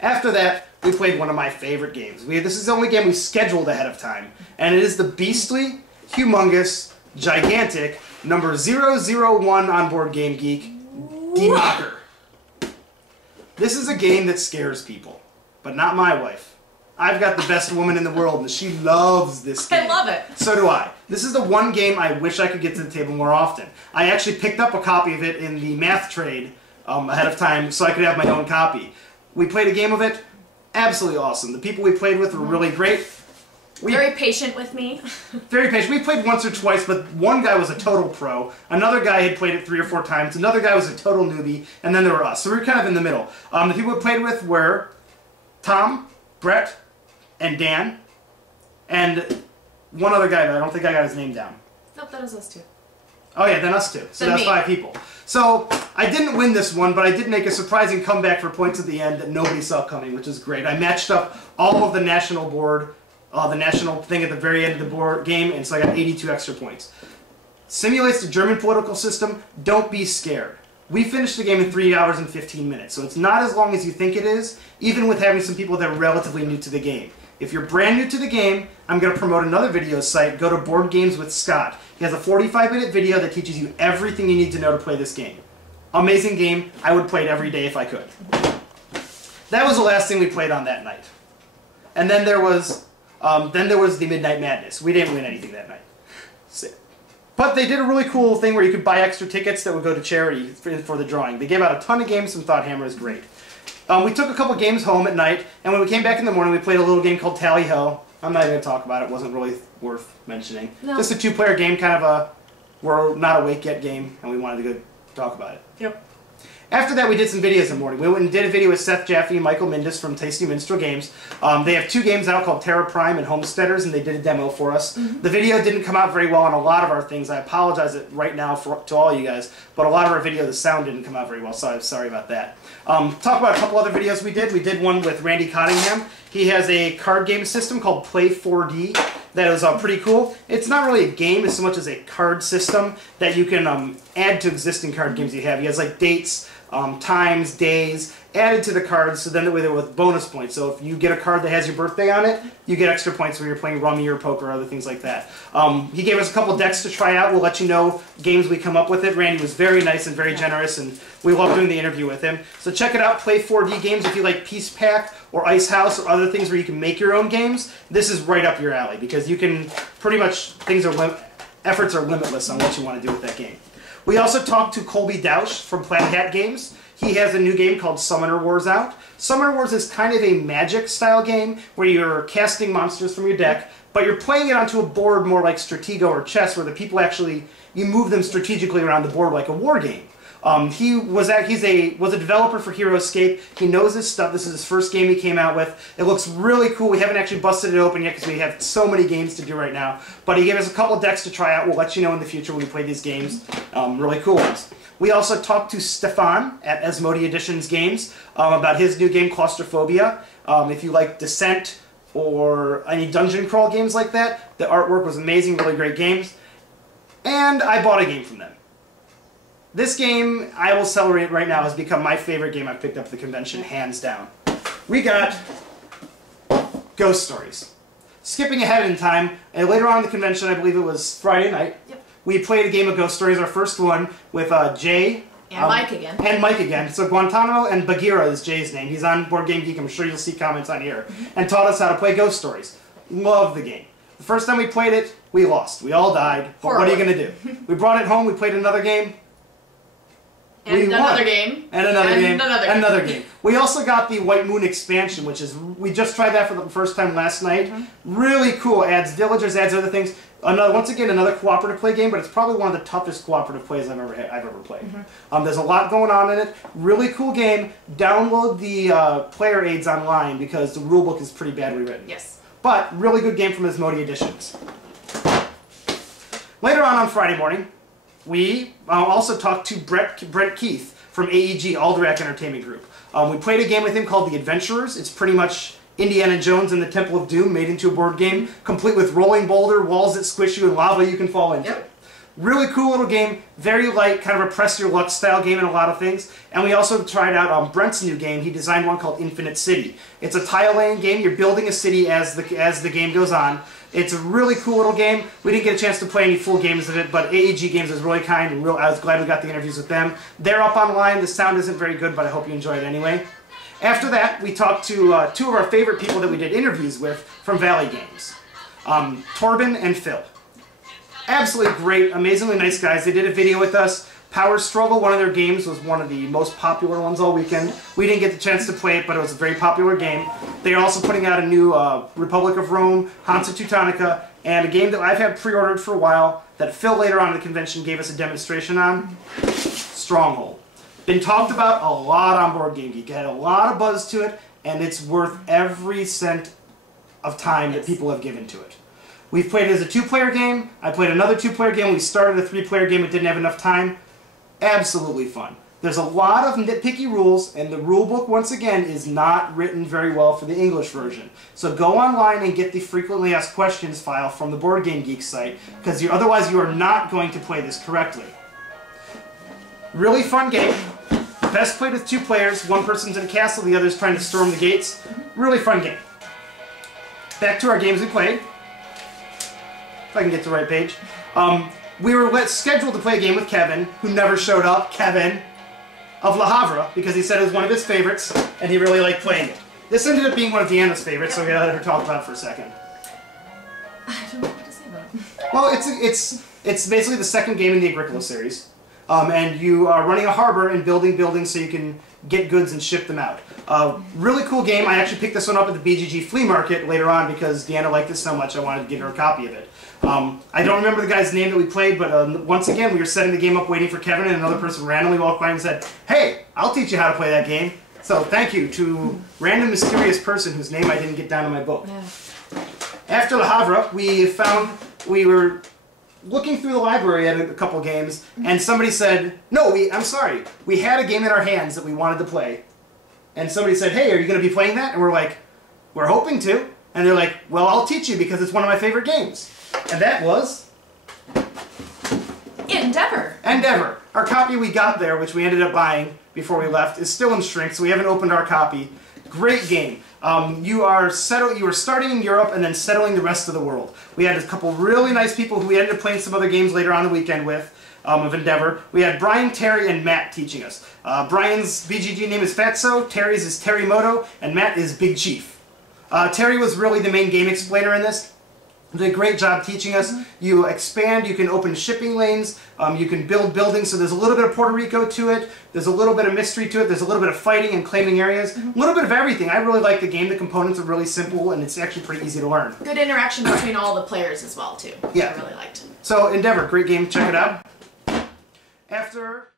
After that, we played one of my favorite games. This is the only game we scheduled ahead of time, and it is the beastly, humongous, gigantic, number 001 on Board Game Geek, D-Mocker. This is a game that scares people, but not my wife. I've got the best woman in the world, and she loves this game. I love it. So do I. This is the one game I wish I could get to the table more often. I actually picked up a copy of it in the math trade ahead of time so I could have my own copy. We played a game of it. Absolutely awesome. The people we played with were really great. Very patient with me. Very patient. We played once or twice, but one guy was a total pro. Another guy had played it 3 or 4 times. Another guy was a total newbie. And then there were us. So we were kind of in the middle. The people we played with were Tom, Brett, and Dan, and one other guy, but I don't think I got his name down. Nope, that was us too. Oh yeah, then us too. So that's 5 people. So I didn't win this one, but I did make a surprising comeback for points at the end that nobody saw coming, which is great. I matched up all of the national board, the national thing at the very end of the board game, and so I got 82 extra points. Simulates the German political system. Don't be scared. We finished the game in 3 hours and 15 minutes, so it's not as long as you think it is, even with having some people that are relatively new to the game. If you're brand new to the game, I'm going to promote another video site. Go to Board Games with Scott. He has a 45-minute video that teaches you everything you need to know to play this game. Amazing game. I would play it every day if I could. That was the last thing we played on that night. And then there was the Midnight Madness. We didn't win anything that night. But they did a really cool thing where you could buy extra tickets that would go to charity for the drawing. They gave out a ton of games from Thought Hammer is great. We took a couple games home at night, and when we came back in the morning, we played a little game called Tally Ho. I'm not even going to talk about it. It wasn't really worth mentioning. No. Just a 2-player game, kind of a we're not awake yet game, and we wanted to go talk about it. Yep. After that, we did some videos in the morning. We went and did a video with Seth Jaffe and Michael Mindus from Tasty Minstrel Games. They have 2 games out called Terra Prime and Homesteaders, and they did a demo for us. The video didn't come out very well on a lot of our things. I apologize right now to all you guys, but a lot of our video, the sound didn't come out very well, so I'm sorry about that. Talk about a couple other videos we did. We did one with Randy Cottingham. He has a card game system called Play 4D that is pretty cool. It's not really a game as much as a card system that you can add to existing card games you have. He has like dates, times, days, added to the cards, so then they're with bonus points. So if you get a card that has your birthday on it, you get extra points when you're playing rummy or poker or other things like that. He gave us a couple decks to try out. We'll let you know games we come up with it. Randy was very nice and very generous, and we love doing the interview with him. So check it out, Play 4D Games. If you like Peace Pack or Ice House or other things where you can make your own games, this is right up your alley, because you can pretty much, efforts are limitless on what you want to do with that game. We also talked to Colby Dausch from Plaid Hat Games. He has a new game called Summoner Wars out. Summoner Wars is kind of a Magic-style game where you're casting monsters from your deck, but you're playing it onto a board more like Stratego or chess, where the people actually, you move them strategically around the board like a war game. He was a developer for Hero Escape. He knows his stuff. This is his first game he came out with. It looks really cool. We haven't actually busted it open yet because we have so many games to do right now. But he gave us a couple decks to try out. We'll let you know in the future when we play these games. Really cool ones. We also talked to Stefan at Asmodee Editions Games about his new game, Claustrophobia. If you like Descent or any dungeon crawl games like that, the artwork was amazing, really great games. And I bought a game from them. This game, I will celebrate right now, has become my favorite game I've picked up at the convention, hands down. We got Ghost Stories. Skipping ahead in time, and later on in the convention, I believe it was Friday night, we played a game of Ghost Stories, our first one, with Jay. And Mike again. And Mike again. So Guantanamo and Bagheera is Jay's name. He's on Board Game Geek. I'm sure you'll see comments on here. And taught us how to play Ghost Stories. Love the game. The first time we played it, we lost. We all died. But what are you going to do? We brought it home. We played another game. And another game. And another game. And another game. We also got the White Moon expansion, which is, we just tried that for the first time last night. Really cool. Adds villagers, adds other things. Once again, another cooperative play game, but it's probably one of the toughest cooperative plays I've ever played. There's a lot going on in it. Really cool game. Download the player aids online because the rulebook is pretty badly written. Yes. But really good game from Asmodee Editions. Later on Friday morning, we also talked to Brent Keith from AEG, Alderac Entertainment Group. We played a game with him called The Adventurers. It's pretty much Indiana Jones and the Temple of Doom made into a board game, complete with rolling boulder, walls that squish you, and lava you can fall into. Really cool little game, very light, kind of a press your luck style game in a lot of things. And we also tried out Brent's new game. He designed one called Infinite City. It's a tile laying game. You're building a city as the game goes on. It's a really cool little game. We didn't get a chance to play any full games of it, but AEG Games was really kind, and I was glad we got the interviews with them. They're up online. The sound isn't very good, but I hope you enjoy it anyway. After that, we talked to two of our favorite people that we did interviews with from Valley Games, Torben and Phil. Absolutely great, amazingly nice guys. They did a video with us. Power Struggle, one of their games, was one of the most popular ones all weekend. We didn't get the chance to play it, but it was a very popular game. They're also putting out a new Republic of Rome, Hansa Teutonica, and a game that I've had pre-ordered for a while that Phil later on in the convention gave us a demonstration on, Stronghold. Been talked about a lot on Board Game Geek. It had a lot of buzz to it, and it's worth every cent of time that people have given to it. We've played it as a 2-player game. I played another 2-player game. We started a 3-player game. It didn't have enough time. Absolutely fun. There's a lot of nitpicky rules, and the rule book, once again, is not written very well for the English version. So go online and get the frequently asked questions file from the Board Game Geek site, because otherwise you are not going to play this correctly. Really fun game. Best played with 2 players. One person's in a castle, the other's trying to storm the gates. Really fun game. Back to our games we played. If I can get to the right page. We were scheduled to play a game with Kevin, who never showed up, Kevin, of Le Havre, because he said it was one of his favorites, and he really liked playing it. This ended up being one of Deanna's favorites, so we're going to let her talk about it for a second. I don't know what to say about it. Well, it's basically the second game in the Agricola series. And you are running a harbor and building buildings so you can get goods and ship them out. Really cool game. I actually picked this one up at the BGG flea market later on because Deanna liked it so much I wanted to give her a copy of it. I don't remember the guy's name that we played, but once again we were setting the game up waiting for Kevin, and another person randomly walked by and said, "Hey, I'll teach you how to play that game." So thank you to random mysterious person whose name I didn't get down in my book. Yeah. After Le Havre, we were looking through the library at a couple games, and somebody said, "No, I'm sorry. We had a game in our hands that we wanted to play." And somebody said, "Hey, are you going to be playing that?" And we're like, "We're hoping to." And they're like, "Well, I'll teach you because it's one of my favorite games." And that was Endeavor. Endeavor. Our copy we got there, which we ended up buying before we left, is still in shrink, so we haven't opened our copy. Great game. You are starting in Europe and then settling the rest of the world. We had a couple really nice people who we ended up playing some other games later on the weekend with, of Endeavor. We had Brian, Terry, and Matt teaching us. Brian's BGG name is Fatso, Terry's is Terrymoto, and Matt is Big Chief. Terry was really the main game explainer in this. He did a great job teaching us. You expand, you can open shipping lanes, you can build buildings, so there's a little bit of Puerto Rico to it, there's a little bit of mystery to it, there's a little bit of fighting and claiming areas, a little bit of everything. I really like the game. The components are really simple, and it's actually pretty easy to learn. Good interaction between all the players as well, too. Yeah. I really liked. So, Endeavor, great game, check it out. After